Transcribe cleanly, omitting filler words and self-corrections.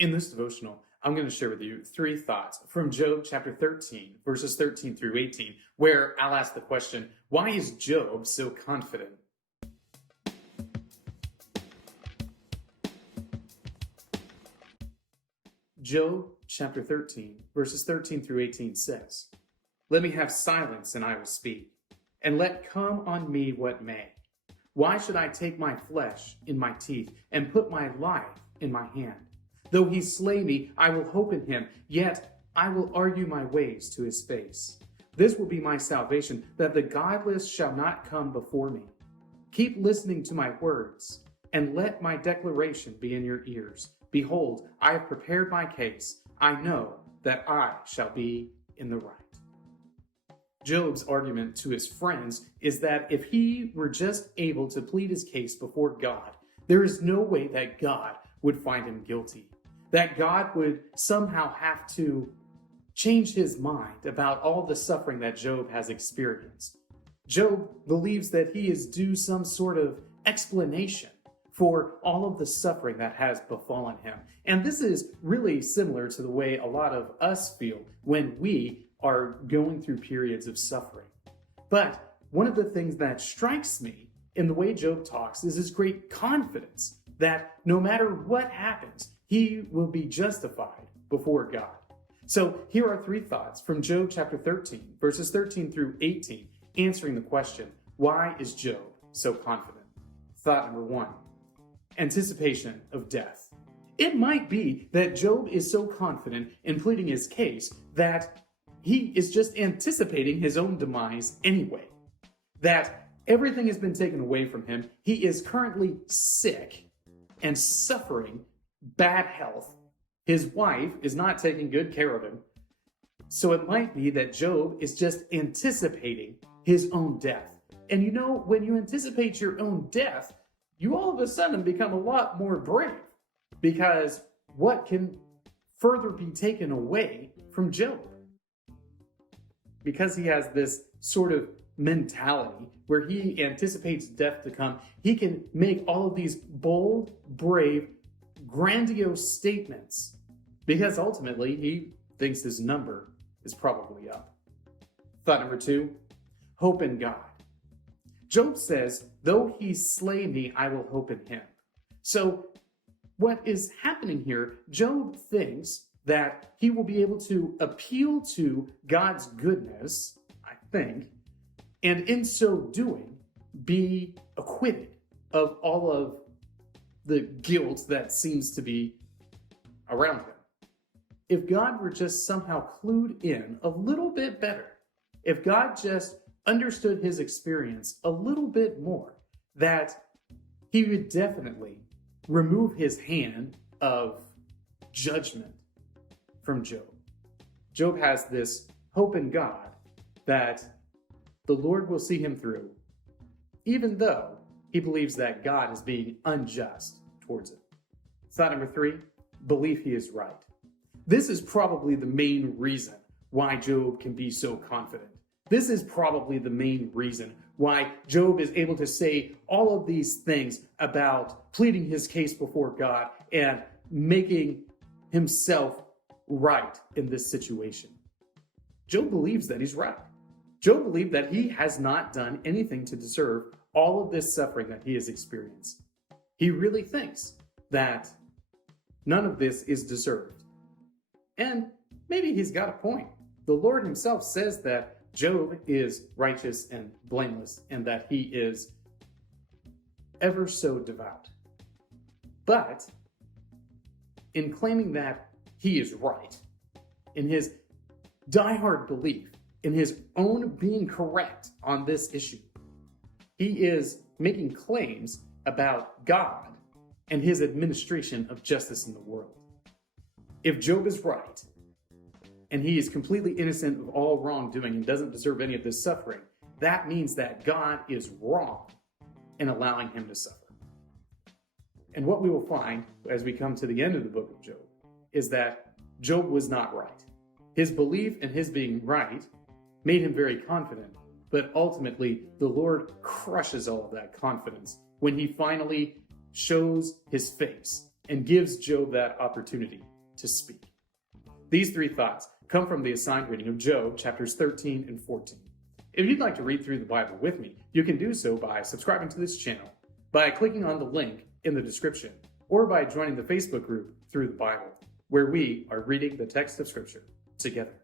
In this devotional, I'm going to share with you three thoughts from Job chapter 13, verses 13 through 18, where I'll ask the question, why is Job so confident? Job chapter 13, verses 13 through 18 says, "Let me have silence and I will speak, and let come on me what may. Why should I take my flesh in my teeth and put my life in my hand? Though he slay me, I will hope in him, yet I will argue my ways to his face. This will be my salvation, that the godless shall not come before me. Keep listening to my words, and let my declaration be in your ears. Behold, I have prepared my case. I know that I shall be in the right." Job's argument to his friends is that if he were just able to plead his case before God, there is no way that God would find him guilty, that God would somehow have to change his mind about all the suffering that Job has experienced. Job believes that he is due some sort of explanation for all of the suffering that has befallen him. And this is really similar to the way a lot of us feel when we are going through periods of suffering. But one of the things that strikes me in the way Job talks is his great confidence that no matter what happens, he will be justified before God. So here are three thoughts from Job chapter 13, verses 13 through 18, answering the question, why is Job so confident? Thought number one, anticipation of death. It might be that Job is so confident in pleading his case that he is just anticipating his own demise anyway. That everything has been taken away from him. He is currently sick and suffering bad health. His wife is not taking good care of him. So it might be that Job is just anticipating his own death. And you know, when you anticipate your own death, you all of a sudden become a lot more brave, because what can further be taken away from Job? Because he has this sort of mentality where he anticipates death to come, he can make all of these bold, brave, grandiose statements, because ultimately he thinks his number is probably up. Thought number two, hope in God. Job says, though he slay me, I will hope in him. So what is happening here, Job thinks that he will be able to appeal to God's goodness, I think, and in so doing, be acquitted of all of the guilt that seems to be around him. If God were just somehow clued in a little bit better, if God just understood his experience a little bit more, that he would definitely remove his hand of judgment from Job. Job has this hope in God that the Lord will see him through, even though he believes that God is being unjust towards him. Thought number three, belief he is right. This is probably the main reason why Job can be so confident. This is probably the main reason why Job is able to say all of these things about pleading his case before God and making himself right in this situation. Job believes that he's right. Job believed that he has not done anything to deserve all of this suffering that he has experienced. He really thinks that none of this is deserved. And maybe he's got a point. The Lord himself says that Job is righteous and blameless, and that he is ever so devout. But in claiming that he is right, in his diehard belief, in his own being correct on this issue, he is making claims about God and his administration of justice in the world. If Job is right, and he is completely innocent of all wrongdoing and doesn't deserve any of this suffering, that means that God is wrong in allowing him to suffer. And what we will find as we come to the end of the book of Job is that Job was not right. His belief and his being right made him very confident, but ultimately the Lord crushes all of that confidence when he finally shows his face and gives Job that opportunity to speak. These three thoughts come from the assigned reading of Job, chapters 13 and 14. If you'd like to read through the Bible with me, you can do so by subscribing to this channel, by clicking on the link in the description, or by joining the Facebook group Through the Bible, where we are reading the text of Scripture together.